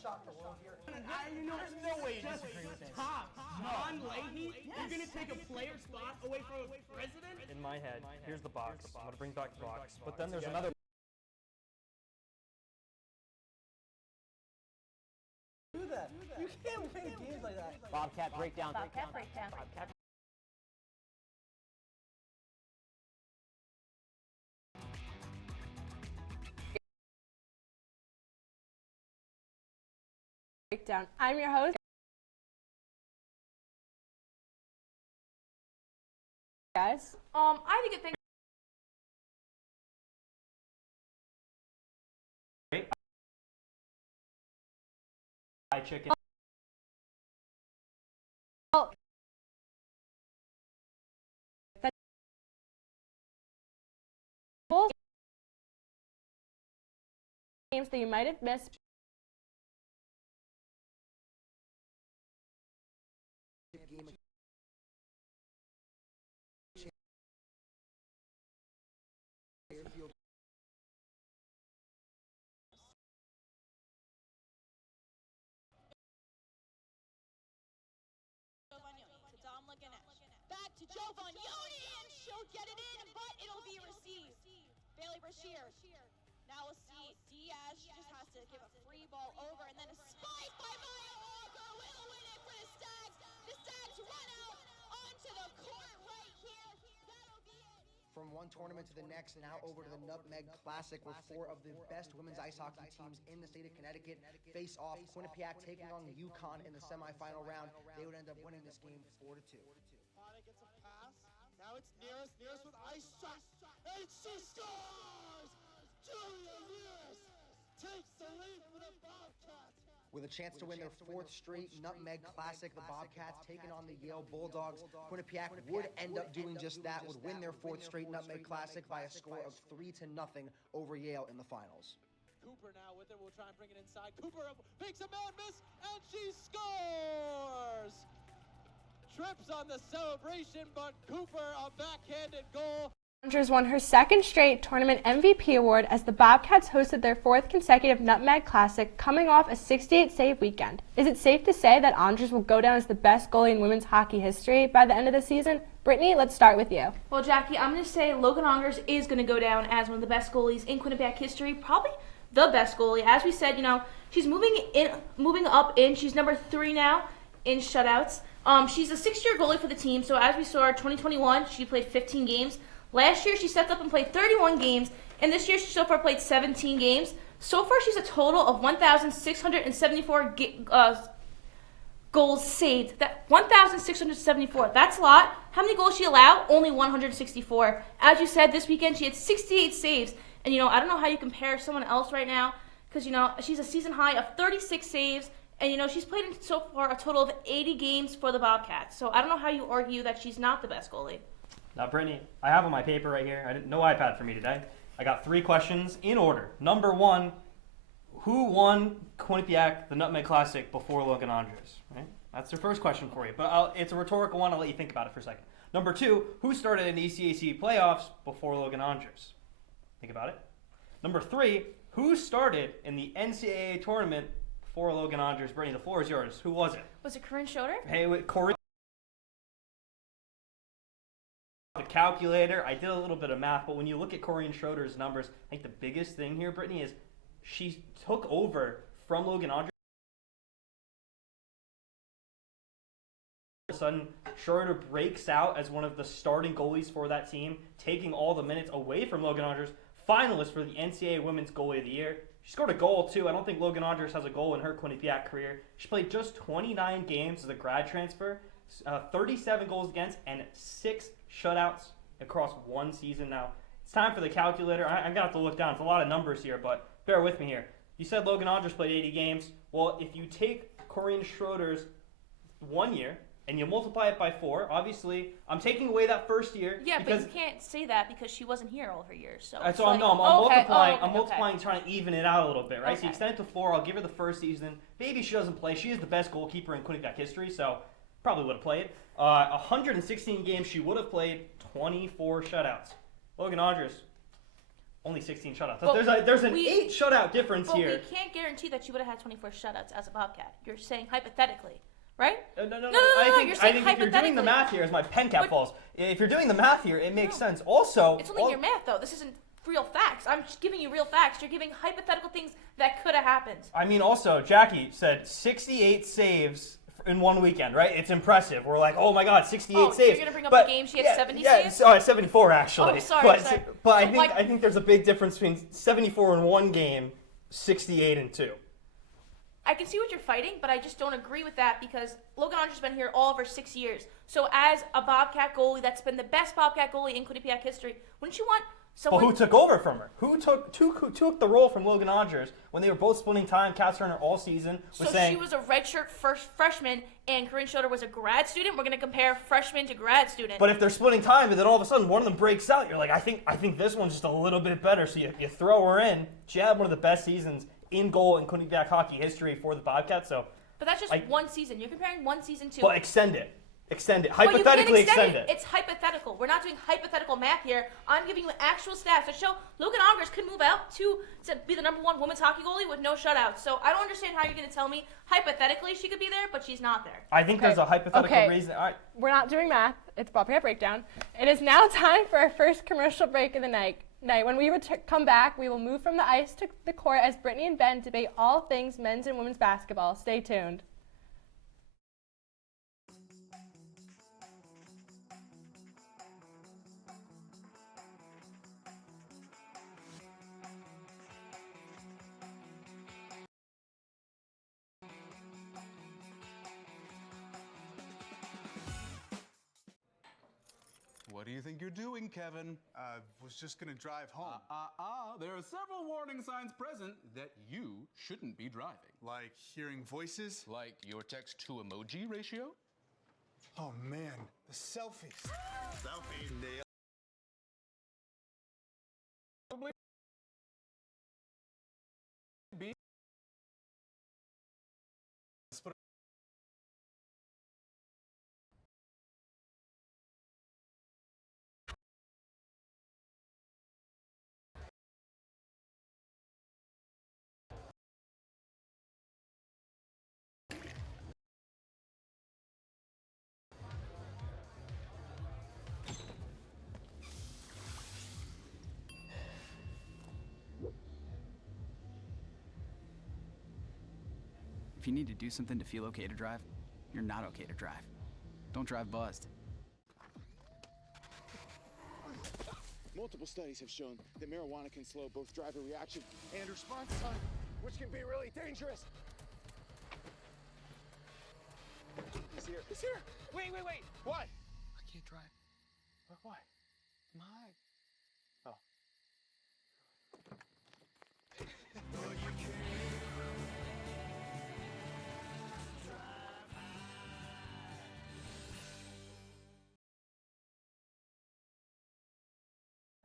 shock the world here. There's no way you disagree with this. Top John Leahy, you're gonna take a player spot away from a president? In my head, here's the box. I'm gonna bring back the box. But then there's another. Do that. You can't win games like that. Bobcat breakdown. Bobcat breakdown. Breakdown. I'm your host, guys. I think it thinks Fried chicken. games that you might have missed. Back to Giovanni, and she'll get it in, but it'll be received. Bailey Brashear. Now we'll see Diaz. She just has to give a free ball over, and then a spike by Maya Walker will win it for the Stags. The Stags run out onto the court right here. That'll be it. From one tournament to the next, and now over to the Nutmeg Classic, where four of the best women's ice hockey teams in the state of Connecticut face off. Quinnipiac taking on UConn in the semifinal round. They would end up winning this game 4-2. Gets a pass. Now it's Nearest. Nearest with ice shot. And she scores! Julia Nearest takes the lead for the Bobcats. With a chance to win their fourth straight Nutmeg Classic, the Bobcats taking on the Yale Bulldogs. Quinnipiac would end up doing just that, would win their fourth straight Nutmeg Classic by a score of 3-0 over Yale in the finals. Cooper now with it. We'll try and bring it inside. Cooper makes a man miss, and she scores! Trips on the celebration, but Cooper a backhanded goal. Rangers won her second straight tournament MVP award as the Bobcats hosted their fourth consecutive Nutmeg Classic, coming off a 68-save weekend. Is it safe to say that Andres will go down as the best goalie in women's hockey history by the end of the season? Brittany, let's start with you. Well, Jackie, I'm going to say Logan Andres is going to go down as one of the best goalies in Quinnipiac history, probably the best goalie. As we said, she's moving up in. She's number 3 now in shutouts. She's a 6-year goalie for the team, so as we saw, 2021, she played 15 games. Last year, she stepped up and played 31 games, and this year, she so far played 17 games. So far, she's a total of 1,674 goals saved. 1,674, that's a lot. How many goals she allowed? Only 164. As you said, this weekend, she had 68 saves, and, I don't know how you compare someone else right now, because, she's a season high of 36 saves, and, she's played in so far a total of 80 games for the Bobcats. So I don't know how you argue that she's not the best goalie. Now, Brittany, I have on my paper right here. No iPad for me today. I got 3 questions in order. Number 1, who won Quinnipiac, the Nutmeg Classic, before Logan Andres? Right? That's the first question for you. But it's a rhetorical one. I'll let you think about it for a second. Number 2, who started in the ECAC playoffs before Logan Andres? Think about it. Number 3, who started in the NCAA tournament before Logan Andres? Brittany, the floor is yours. Who was it? Was it Corinne Schroeder? Hey, Corinne. The calculator. I did a little bit of math, but when you look at Corinne Schroeder's numbers, I think the biggest thing here, Brittany, is she took over from Logan Andres. All of a sudden, Schroeder breaks out as one of the starting goalies for that team, taking all the minutes away from Logan Andres, finalist for the NCAA Women's Goalie of the Year. She scored a goal, too. I don't think Logan Andres has a goal in her Quinnipiac career. She played just 29 games as a grad transfer, 37 goals against, and 6 shutouts across one season. Now, it's time for the calculator. I'm going to have to look down. It's a lot of numbers here, but bear with me here. You said Logan Andres played 80 games. Well, if you take Corinne Schroeder's 1 year and you multiply it by 4, obviously, I'm taking away that first year. Yeah, but you can't say that because she wasn't here all her years. So I'm multiplying, trying to even it out a little bit, right? Okay. So you extend it to 4. I'll give her the first season. Maybe she doesn't play. She is the best goalkeeper in Quinnipiac history, so probably would have played. 116 games she would have played, 24 shutouts. Logan Andres, Only 16 shutouts. But There's an we- 8 shutout difference But here. we can't guarantee that you would have had 24 shutouts as a Bobcat. You're saying hypothetically, right? No. You're saying I think if you're doing the hypothetically. math here, as my pen cap But- falls, if you're doing the math here, it makes sense. Also, It's only your math, though. This isn't real facts. I'm just giving you real facts. You're giving hypothetical things that could have happened. I mean, also, Jackie said 68 saves in one weekend, right? It's impressive. We're like, oh my God, 68 Oh, saves. you're gonna bring up the game she had 70 saves? Yeah, 74 actually. Oh, sorry. But So I think there's a big difference between 74 in one game, 68 in two. I can see what you're fighting, but I just don't agree with that because Logan Andrews has been here all over 6 years. So as a Bobcat goalie that's been the best Bobcat goalie in Quinnipiac history, wouldn't you want Well, someone... who took over from her? Who took the role from Logan Andrews when they were both splitting time? Kat Turner all season was So saying she was a redshirt freshman and Corinne Schroeder was a grad student? We're going to compare freshman to grad student. But if they're splitting time and then all of a sudden one of them breaks out, you're like, I think this one's just a little bit better. So you throw her in. She had one of the best seasons in goal in Quinnipiac hockey history for the Bobcats. So, But that's just one season. You're comparing one season to... well, extend it. Well, Hypothetically you can't extend it. It's hypothetical. We're not doing hypothetical math here. I'm giving you actual stats that show Logan Andrews could move out to be the #1 women's hockey goalie with no shutouts. So I don't understand how you're going to tell me hypothetically she could be there, but she's not there. I think there's a hypothetical Okay. reason. All right. We're not doing math. It's Bobcat Breakdown. It is now time for our first commercial break of the night. When we come back, we will move from the ice to the court as Brittany and Ben debate all things men's and women's basketball. Stay tuned. What do you think you're doing, Kevin? Was just gonna drive home. There are several warning signs present that you shouldn't be driving. Like hearing voices? Like your text to emoji ratio? Oh man, the selfies. Selfies. If you need to do something to feel okay to drive, you're not okay to drive. Don't drive buzzed. Multiple studies have shown that marijuana can slow both driver reaction and response time, which can be really dangerous. He's here. He's here. Wait. What? I can't drive. Why? My. Oh.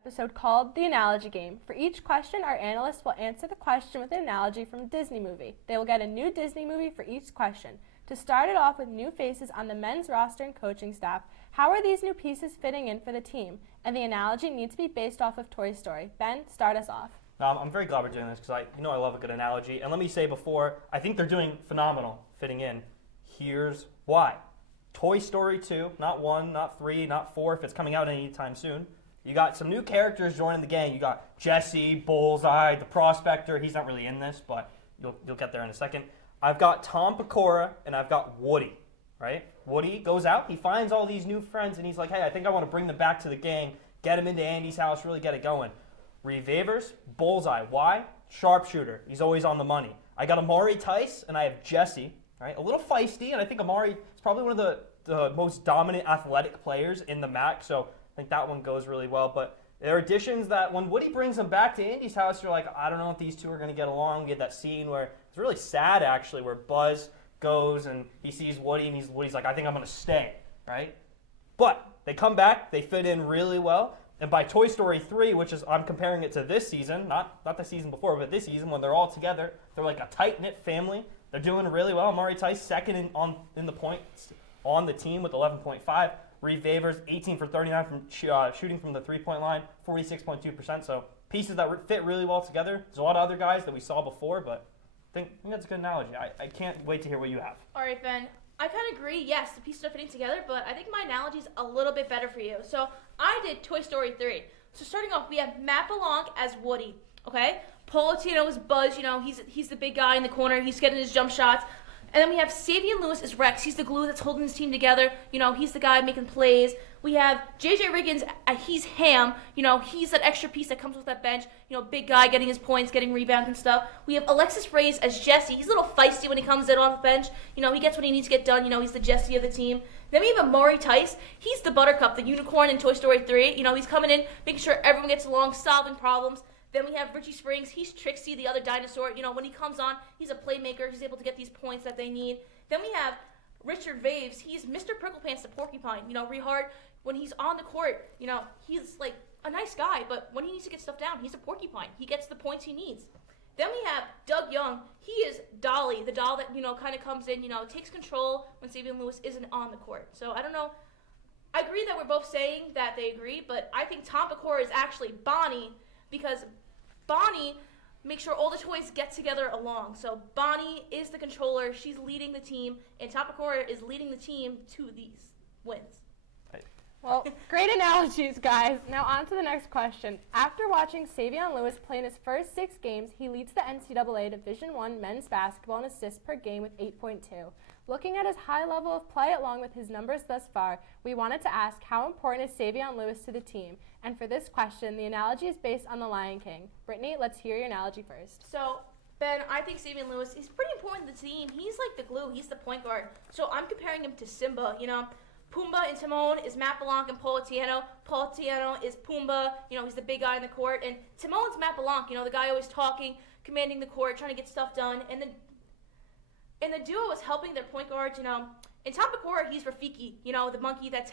Episode called The Analogy Game. For each question, our analysts will answer the question with an analogy from a Disney movie. They will get a new Disney movie for each question. To start it off with new faces on the men's roster and coaching staff, how are these new pieces fitting in for the team? And the analogy needs to be based off of Toy Story. Ben, start us off. I'm very glad we're doing this because I love a good analogy. And let me say before, I think they're doing phenomenal fitting in. Here's why. Toy Story 2, not 1, not 3, not 4, if it's coming out anytime soon. You got some new characters joining the gang. You got Jesse, Bullseye, the Prospector. He's not really in this, but you'll get there in a second. I've got Tom Pecora, and I've got Woody, right? Woody goes out, he finds all these new friends, and he's like, hey, I think I want to bring them back to the gang, get them into Andy's house, really get it going. Reed Favors, Bullseye. Why? Sharpshooter. He's always on the money. I got Amari Tice, and I have Jesse, right? A little feisty, and I think Amari is probably one of the most dominant athletic players in the MAAC, so I think that one goes really well. But there are additions that when Woody brings them back to Andy's house, you're like, I don't know if these two are going to get along. We get that scene where it's really sad, actually, where Buzz goes and he sees Woody, and Woody's like, I think I'm going to stay, right? But they come back. They fit in really well. And by Toy Story 3, which is, I'm comparing it to this season, not the season before, but this season, when they're all together, they're like a tight-knit family. They're doing really well. Amari Tice, second in the points on the team with 11.5. Reed Favors, 18 for 39 from shooting from the three-point line, 46.2%. So pieces that fit really well together. There's a lot of other guys that we saw before, but I think that's a good analogy. I can't wait to hear what you have. All right, Ben. I kind of agree. Yes, the pieces are fitting together, but I think my analogy is a little bit better for you. So I did Toy Story 3. So starting off, we have Matt LeBlanc as Woody. Okay, Politano is Buzz. You know, he's the big guy in the corner. He's getting his jump shots. And then we have Savion Lewis as Rex. He's the glue that's holding his team together. You know, he's the guy making plays. We have J.J. Riggins. He's Ham. You know, he's that extra piece that comes with that bench. You know, big guy getting his points, getting rebounds and stuff. We have Alexis Reyes as Jesse. He's a little feisty when he comes in off the bench. You know, he gets what he needs to get done. You know, he's the Jesse of the team. Then we have Amari Tice. He's the Buttercup, the unicorn in Toy Story 3. You know, he's coming in, making sure everyone gets along, solving problems. Then we have Richie Springs. He's Trixie, the other dinosaur. You know, when he comes on, he's a playmaker. He's able to get these points that they need. Then we have Richard Vaves. He's Mr. Pricklepants the Porcupine. You know, Rehard, when he's on the court, you know, he's like a nice guy, but when he needs to get stuff down, he's a porcupine. He gets the points he needs. Then we have Doug Young. He is Dolly, the doll that, you know, kind of comes in, you know, takes control when Savion Lewis isn't on the court. So I don't know. I agree that we're both saying that they agree, but I think Tom Pecora is actually Bonnie because Bonnie make sure all the toys get together along. So Bonnie is the controller. She's leading the team, and Tom Pecora is leading the team to these wins. Well, great analogies, guys. Now on to the next question. After watching Savion Lewis play in his first 6 games, he leads the NCAA Division I men's basketball in assists per game with 8.2. Looking at his high level of play along with his numbers thus far, we wanted to ask how important is Savion Lewis to the team? And for this question, the analogy is based on the Lion King. Brittany, let's hear your analogy first. So, Ben, I think Savion Lewis is pretty important to the team. He's like the glue. He's the point guard. So I'm comparing him to Simba, you know. Pumbaa and Timon is Matt LeBlanc and Politano. Politano is Pumbaa, you know, he's the big guy in the court. And Timon's Matt LeBlanc, you know, the guy always talking, commanding the court, trying to get stuff done. And the duo is helping their point guards, you know. In Tom Pecora, he's Rafiki, you know, the monkey that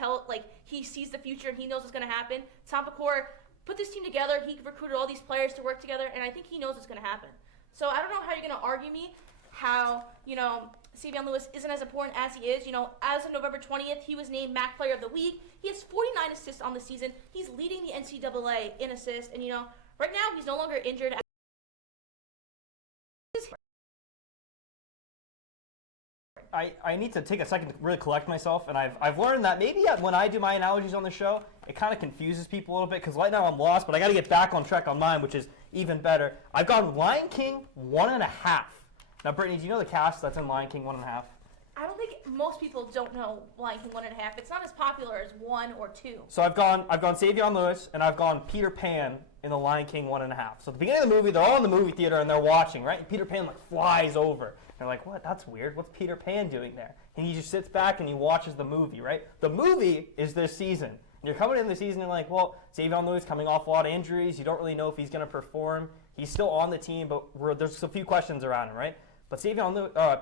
he sees the future and he knows what's going to happen. Tom Pecora put this team together. He recruited all these players to work together, and I think he knows what's going to happen. So I don't know how you're going to argue me how, you know, Savion Lewis isn't as important as he is. You know, as of November 20th, he was named MAAC Player of the Week. He has 49 assists on the season. He's leading the NCAA in assists, and, you know, right now he's no longer injured. I need to take a second to really collect myself, and I've learned that maybe when I do my analogies on the show, it kind of confuses people a little bit, because right now I'm lost, but I got to get back on track on mine, which is even better. I've gone Lion King 1.5. Now, Brittany, do you know the cast that's in Lion King 1.5? I don't think most people don't know Lion King 1.5. It's not as popular as 1 or 2. So I've gone Savion Lewis, and I've gone Peter Pan in the Lion King 1.5. So at the beginning of the movie, they're all in the movie theater and they're watching, right? And Peter Pan flies over. They're like, what? That's weird. What's Peter Pan doing there? And he just sits back and he watches the movie, right? The movie is this season. And you're coming in the season and you're like, well, Savion Lewis coming off a lot of injuries. You don't really know if he's going to perform. He's still on the team, but there's a few questions around him, right? But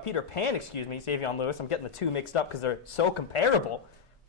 Peter Pan, Savion Lewis, I'm getting the two mixed up because they're so comparable.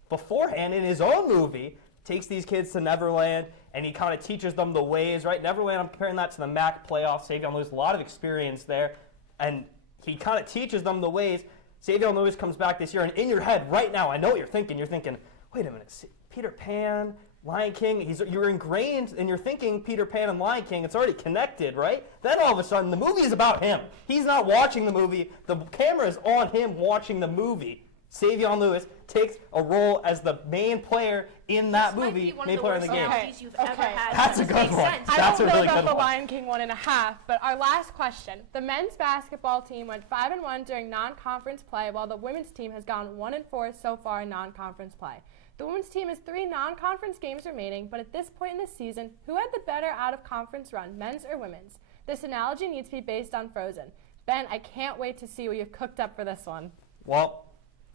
Beforehand, in his own movie, takes these kids to Neverland, and he kind of teaches them the ways, right? Neverland, I'm comparing that to the MAAC playoffs. Savion Lewis, a lot of experience there, and he kind of teaches them the ways. Savion Lewis comes back this year, and in your head right now, I know what you're thinking. You're thinking, wait a minute, Peter Pan, Lion King, you're ingrained and you're thinking Peter Pan and Lion King, it's already connected, right? Then all of a sudden, the movie is about him. He's not watching the movie. The camera is on him watching the movie. Savion Lewis takes a role as the main player in that movie, main player in the game. That's a good one. I don't know about the Lion King 1.5, but our last question. The men's basketball team went 5-1 during non-conference play, while the women's team has gone 1-4 so far in non-conference play. The women's team has 3 non-conference games remaining, but at this point in the season, who had the better out-of-conference run, men's or women's? This analogy needs to be based on Frozen. Ben, I can't wait to see what you've cooked up for this one. Well,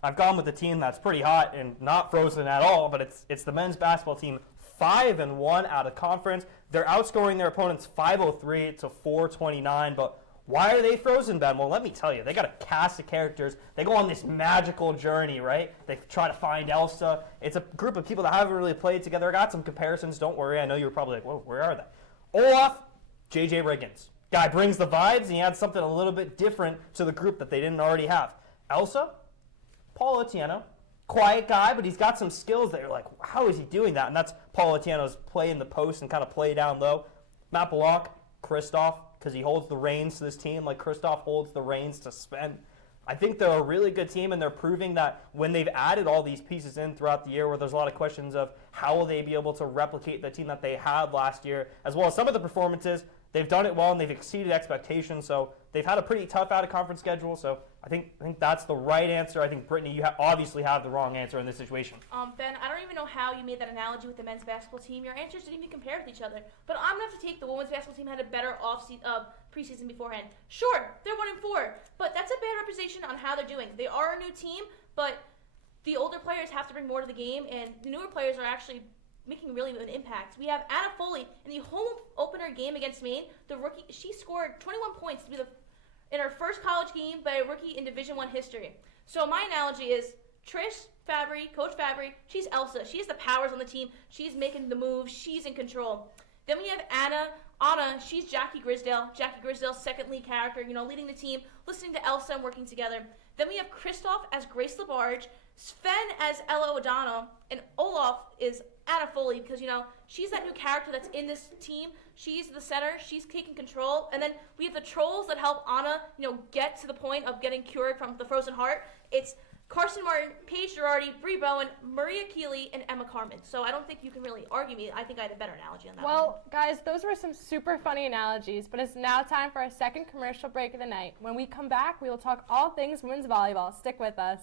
I've gone with the team that's pretty hot and not Frozen at all, but it's the men's basketball team 5-1 out of conference. They're outscoring their opponents 503 to 429, but why are they Frozen, Ben? Well, let me tell you, they got a cast of characters. They go on this magical journey, right? They try to find Elsa. It's a group of people that haven't really played together. I got some comparisons, don't worry. I know you were probably like, whoa, where are they? Olaf, J.J. Riggins. Guy brings the vibes, and he adds something a little bit different to the group that they didn't already have. Elsa, Paul Otieno, quiet guy, but he's got some skills that you're like, how is he doing that? And that's Paul Otieno's play in the post and kind of play down low. Matt Bullock, Kristoff, because he holds the reins to this team like Kristoff holds the reins to Sven. I think they're a really good team, and they're proving that when they've added all these pieces in throughout the year, where there's a lot of questions of how will they be able to replicate the team that they had last year, as well as some of the performances, they've done it well and they've exceeded expectations. So they've had a pretty tough out-of-conference schedule. So I think that's the right answer. I think, Brittany, you obviously have the wrong answer in this situation. Ben, I don't even know how you made that analogy with the men's basketball team. Your answers didn't even compare with each other. But I'm going to have to take the women's basketball team had a better preseason beforehand. Sure, they're 1-4, but that's a bad representation on how they're doing. They are a new team, but the older players have to bring more to the game, and the newer players are actually making really an impact. We have Anna Foley in the home opener game against Maine. The rookie, she scored 21 points to be in her first college game by a rookie in Division I history. So my analogy is Trish Fabry, Coach Fabry, she's Elsa. She has the powers on the team. She's making the moves. She's in control. Then we have Anna, she's Jackie Grisdale. Jackie Grisdale's second lead character, leading the team, listening to Elsa and working together. Then we have Kristoff as Grace LaBarge, Sven as Ella O'Donnell, and Olaf is Anna Foley because, she's that new character that's in this team. She's the center. She's taking control. And then we have the trolls that help Anna, get to the point of getting cured from the frozen heart. It's Carson Martin, Paige Girardi, Bree Bowen, Maria Keeley, and Emma Carmen. So I don't think you can really argue me. I think I had a better analogy on that one. Well, guys, those were some super funny analogies, but it's now time for our second commercial break of the night. When we come back, we will talk all things women's volleyball. Stick with us.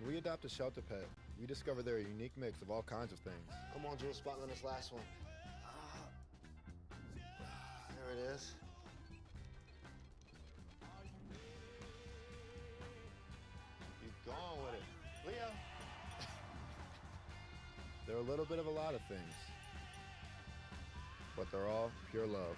When we adopt a shelter pet, we discover they're a unique mix of all kinds of things. Come on, Drew, spotlight on this last one. There it is. Keep going with it. Leo. They're a little bit of a lot of things, but they're all pure love.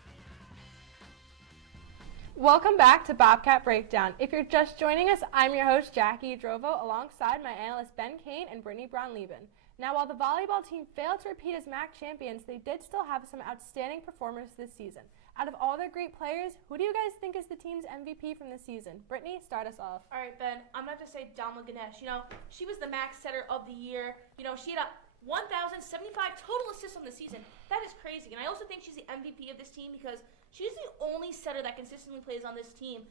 Welcome back to Bobcat Breakdown. If you're just joining us, I'm your host, Jackie Drovo, alongside my analysts Ben Kane and Brittany Braun-Lieben. Now, while the volleyball team failed to repeat as MAAC champions, they did still have some outstanding performers this season. Out of all their great players, who do you guys think is the team's MVP from this season? Brittany, start us off. All right, Ben, I'm going to have to say Dalma Ganesh. She was the MAAC setter of the year. She had 1,075 total assists on the season. That is crazy. And I also think she's the MVP of this team because she's the only setter that consistently plays on this team.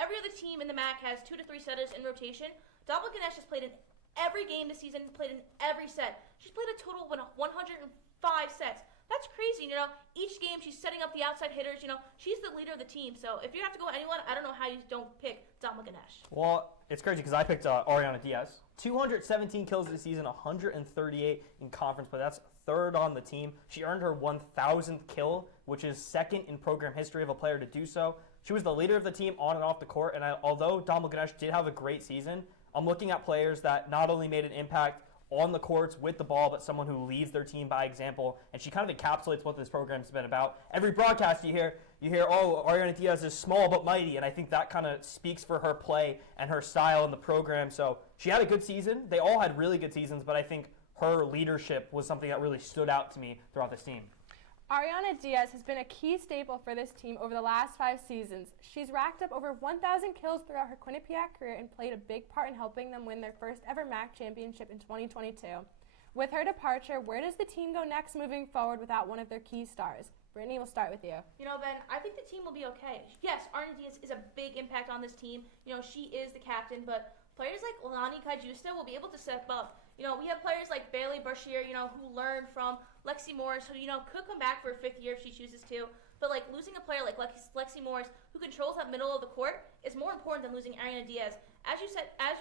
Every other team in the MAAC has 2 to 3 setters in rotation. Dalma Ganesh has played in every game this season, played in every set. She's played a total of 105 sets. That's crazy, Each game she's setting up the outside hitters, She's the leader of the team. So if you have to go with anyone, I don't know how you don't pick Dalma Ganesh. Well, it's crazy because I picked Ariana Diaz. 217 kills this season, 138 in conference play. That's third on the team. She earned her 1,000th kill, which is second in program history of a player to do so. She was the leader of the team on and off the court, and although Dalma Ganesh did have a great season, I'm looking at players that not only made an impact on the courts with the ball, but someone who leads their team by example, and she kind of encapsulates what this program's been about. Every broadcast you hear, oh, Ariana Diaz is small but mighty, and I think that kind of speaks for her play and her style in the program. So she had a good season. They all had really good seasons, but I think her leadership was something that really stood out to me throughout this team. Ariana Diaz has been a key staple for this team over the last 5 seasons. She's racked up over 1,000 kills throughout her Quinnipiac career and played a big part in helping them win their first ever MAAC championship in 2022. With her departure, where does the team go next moving forward without one of their key stars? Brittany, we'll start with you. You know, Ben, I think the team will be okay. Yes, Ariana Diaz is a big impact on this team. You know, she is the captain, but players like Lani Kajusta will be able to step up. You know, we have players like Bailey Brashear, you know, who learned from Lexi Morris, who, you know, could come back for a 5th year if she chooses to. But, like, losing a player like Lexi Morris, who controls that middle of the court, is more important than losing Ariana Diaz. As you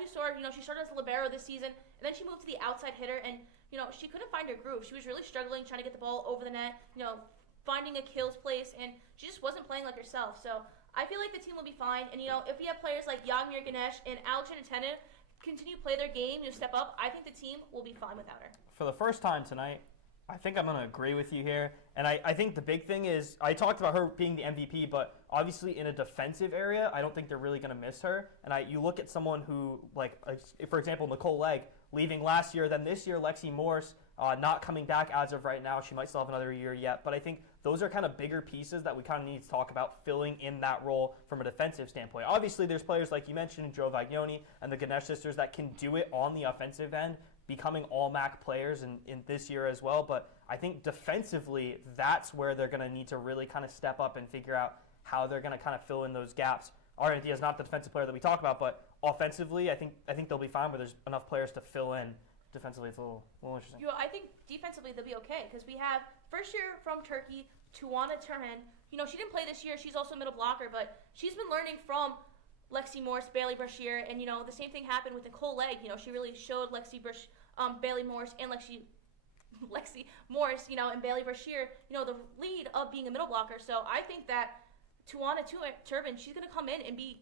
saw, you know, she started as a libero this season, and then she moved to the outside hitter, and, you know, she couldn't find her groove. She was really struggling trying to get the ball over the net, you know, finding a kills place, and she just wasn't playing like herself. So I feel like the team will be fine. And, you know, if we have players like Yagmir Ganesh and Alexander Tenen continue to play their game, you step up, I think the team will be fine without her. For the first time tonight, I think I'm going to agree with you here. And I think the big thing is, I talked about her being the MVP, but obviously in a defensive area, I don't think they're really going to miss her. And you look at someone who, like, for example, Nicole Legg, leaving last year, then this year, Lexi Morse, not coming back as of right now. She might still have another year yet. But I think those are kind of bigger pieces that we kind of need to talk about filling in that role from a defensive standpoint. Obviously, there's players like you mentioned, Joe Vagnoni and the Ganesh sisters that can do it on the offensive end, becoming all MAAC players in this year as well. But I think defensively, that's where they're going to need to really kind of step up and figure out how they're going to kind of fill in those gaps. Ariana Diaz is not the defensive player that we talk about, but offensively, I think they'll be fine where there's enough players to fill in. Defensively, it's a little interesting. You know, I think defensively they'll be okay because we have first year from Turkey, Tuana Turhan. You know, she didn't play this year. She's also a middle blocker, but she's been learning from Lexi Morris, Bailey Brashear, and, you know, the same thing happened with Nicole Legg. You know, she really showed Bailey Morris and Lexi Morris, you know, and Bailey Brashear, you know, the lead of being a middle blocker. So I think that Tuana Turban, she's going to come in and be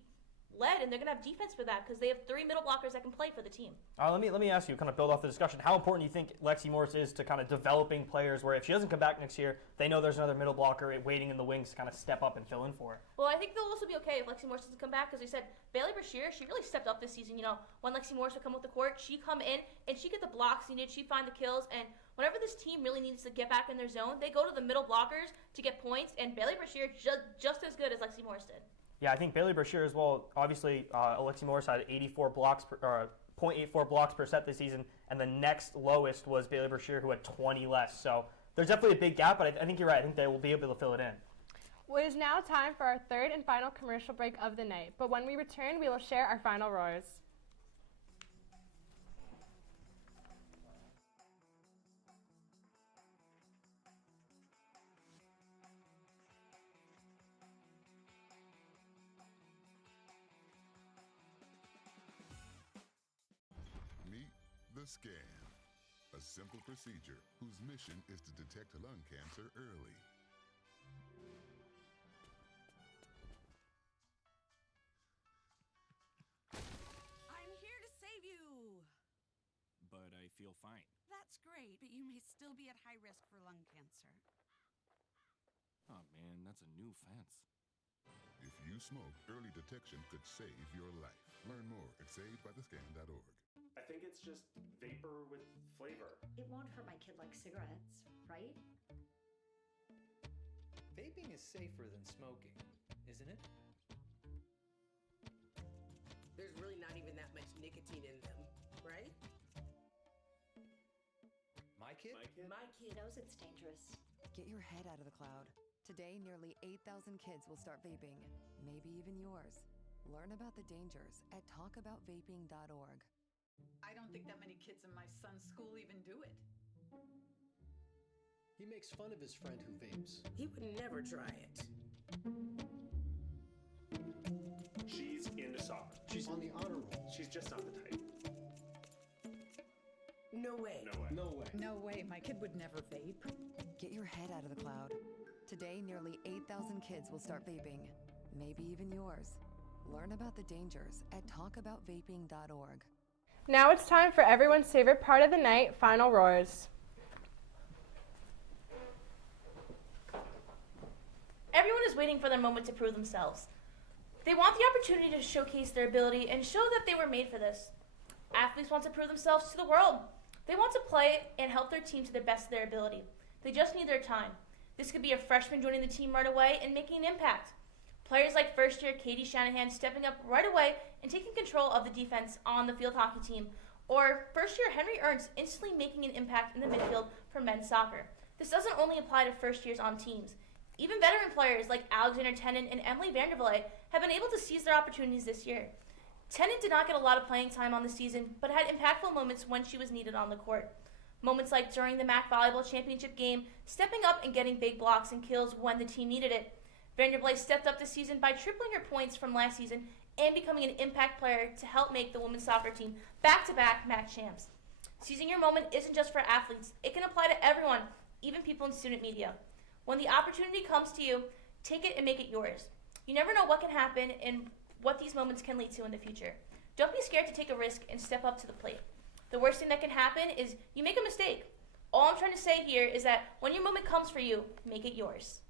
led, and they're going to have defense for that because they have 3 middle blockers that can play for the team. Let me ask you, kind of build off the discussion, how important do you think Lexi Morris is to kind of developing players where if she doesn't come back next year, they know there's another middle blocker waiting in the wings to kind of step up and fill in for her? Well, I think they'll also be okay if Lexi Morris doesn't come back because they said Bailey Brashear, she really stepped up this season. You know, when Lexi Morris would come with the court, she'd come in and she'd get the blocks needed, she'd find the kills, and whenever this team really needs to get back in their zone, they go to the middle blockers to get points, and Bailey Brashear just as good as Lexi Morris did. Yeah, I think Bailey Brashear as well. Obviously, Alexi Morris had 0.84 blocks per set this season, and the next lowest was Bailey Brashear, who had 20 less. So there's definitely a big gap, but I think you're right. I think they will be able to fill it in. Well, it is now time for our third and final commercial break of the night. But when we return, we will share our final roars. The Scan, a simple procedure whose mission is to detect lung cancer early. I'm here to save you! But I feel fine. That's great, but you may still be at high risk for lung cancer. Oh man, that's a new fence. If you smoke, early detection could save your life. Learn more at savedbythescan.org. I think it's just vapor with flavor. It won't hurt my kid like cigarettes, right? Vaping is safer than smoking, isn't it? There's really not even that much nicotine in them, right? My kid? My kid knows it's dangerous. Get your head out of the cloud. Today, nearly 8,000 kids will start vaping, maybe even yours. Learn about the dangers at talkaboutvaping.org. I don't think that many kids in my son's school even do it. He makes fun of his friend who vapes. He would never try it. She's into soccer. She's on the honor roll. She's just not the type. No way. No way. No way. No way, my kid would never vape. Get your head out of the cloud. Today, nearly 8,000 kids will start vaping, maybe even yours. Learn about the dangers at talkaboutvaping.org. Now it's time for everyone's favorite part of the night, final roars. Everyone is waiting for their moment to prove themselves. They want the opportunity to showcase their ability and show that they were made for this. Athletes want to prove themselves to the world. They want to play and help their team to the best of their ability. They just need their time. This could be a freshman joining the team right away and making an impact. Players like first-year Katie Shanahan stepping up right away and taking control of the defense on the field hockey team, or first-year Henry Ernst instantly making an impact in the midfield for men's soccer. This doesn't only apply to first years on teams. Even veteran players like Alexander Tennant and Emily Vandervliet have been able to seize their opportunities this year. Tennant did not get a lot of playing time on the season, but had impactful moments when she was needed on the court. Moments like during the MAAC Volleyball Championship game, stepping up and getting big blocks and kills when the team needed it. Vandervliet stepped up this season by tripling her points from last season and becoming an impact player to help make the women's soccer team back-to-back MAAC champs. Seizing your moment isn't just for athletes. It can apply to everyone, even people in student media. When the opportunity comes to you, take it and make it yours. You never know what can happen and what these moments can lead to in the future. Don't be scared to take a risk and step up to the plate. The worst thing that can happen is you make a mistake. All I'm trying to say here is that when your moment comes for you, make it yours.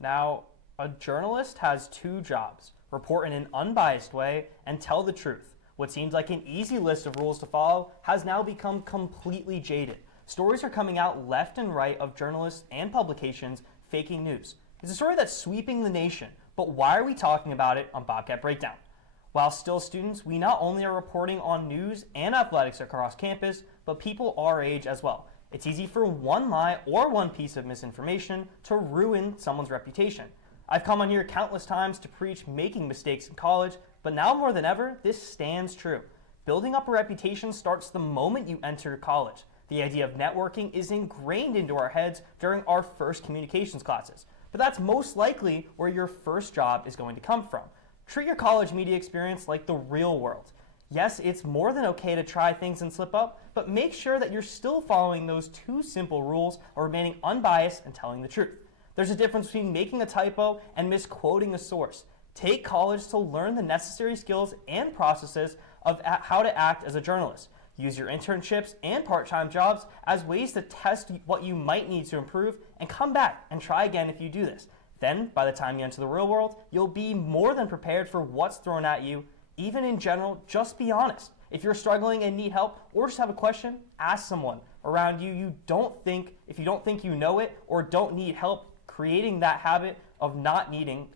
Now, a journalist has two jobs: report in an unbiased way and tell the truth. What seems like an easy list of rules to follow has now become completely jaded. Stories are coming out left and right of journalists and publications faking news. It's a story that's sweeping the nation, but why are we talking about it on Bobcat Breakdown? While still students, we not only are reporting on news and athletics across campus, but people our age as well. It's easy for one lie or one piece of misinformation to ruin someone's reputation. I've come on here countless times to preach making mistakes in college, but now more than ever, this stands true. Building up a reputation starts the moment you enter college. The idea of networking is ingrained into our heads during our first communications classes, but that's most likely where your first job is going to come from. Treat your college media experience like the real world. Yes, it's more than okay to try things and slip up, but make sure that you're still following those two simple rules of remaining unbiased and telling the truth. There's a difference between making a typo and misquoting a source. Take college to learn the necessary skills and processes of how to act as a journalist. Use your internships and part-time jobs as ways to test what you might need to improve, and come back and try again if you do this. Then, by the time you enter the real world, you'll be more than prepared for what's thrown at you. Even in general, just be honest. If you're struggling and need help, or just have a question, ask someone around you if you don't think you know it or don't need help. Creating that habit of not needing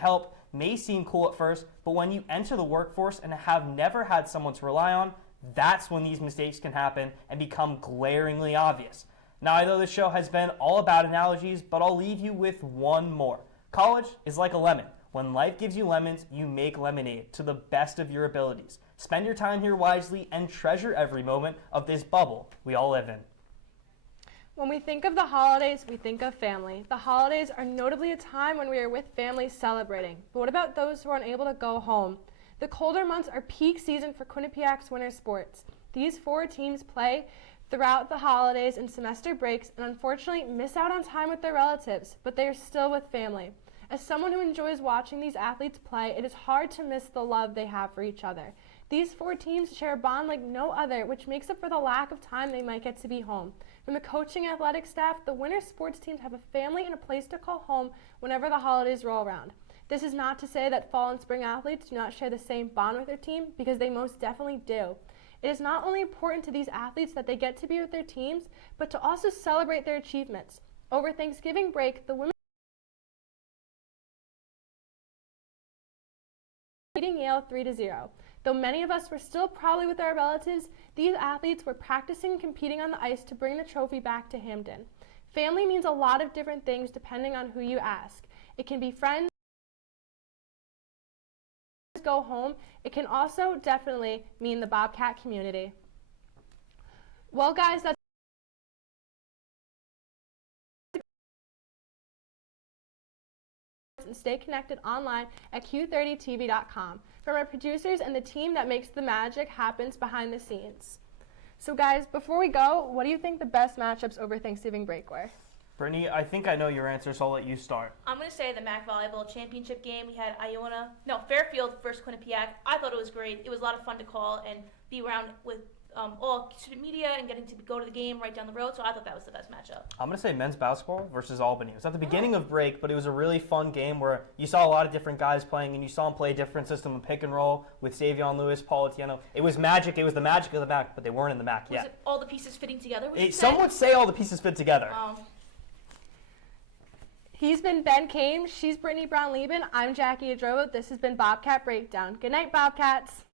help may seem cool at first, but when you enter the workforce and have never had someone to rely on, that's when these mistakes can happen and become glaringly obvious. Now, I know this show has been all about analogies, but I'll leave you with one more. College is like a lemon. When life gives you lemons, you make lemonade to the best of your abilities. Spend your time here wisely and treasure every moment of this bubble we all live in. When we think of the holidays, we think of family. The holidays are notably a time when we are with families celebrating. But what about those who are unable to go home? The colder months are peak season for Quinnipiac's winter sports. These 4 teams play throughout the holidays and semester breaks and unfortunately miss out on time with their relatives, but they are still with family. As someone who enjoys watching these athletes play, it is hard to miss the love they have for each other. These 4 teams share a bond like no other, which makes up for the lack of time they might get to be home. From the coaching and athletic staff, the winter sports teams have a family and a place to call home whenever the holidays roll around. This is not to say that fall and spring athletes do not share the same bond with their team, because they most definitely do. It is not only important to these athletes that they get to be with their teams, but to also celebrate their achievements. Over Thanksgiving break, the women beating Yale 3-0. Though many of us were still probably with our relatives, these athletes were practicing and competing on the ice to bring the trophy back to Hamden. Family means a lot of different things depending on who you ask. It can be friends, go home. It can also definitely mean the Bobcat community. Well, guys, that's and stay connected online at q30tv.com. From our producers and the team that makes the magic happens behind the scenes. So guys, before we go, what do you think the best matchups over Thanksgiving break were? Brittany, I think I know your answer, so I'll let you start. I'm going to say the MAAC Volleyball Championship game. We had Fairfield versus Quinnipiac. I thought it was great. It was a lot of fun to call and be around with all student media and getting to go to the game right down the road. So I thought that was the best matchup. I'm going to say men's basketball versus Albany. It was at the beginning of break, but it was a really fun game where you saw a lot of different guys playing, and you saw them play a different system of pick and roll with Savion Lewis, Paul Atieno. It was magic. It was the magic of the MAAC, but they weren't in the MAAC yet. Was it all the pieces fitting together? Some would say all the pieces fit together. He's been Ben Kane. She's Brittany Brown-Lieben. I'm Jackie Adrobo. This has been Bobcat Breakdown. Good night, Bobcats.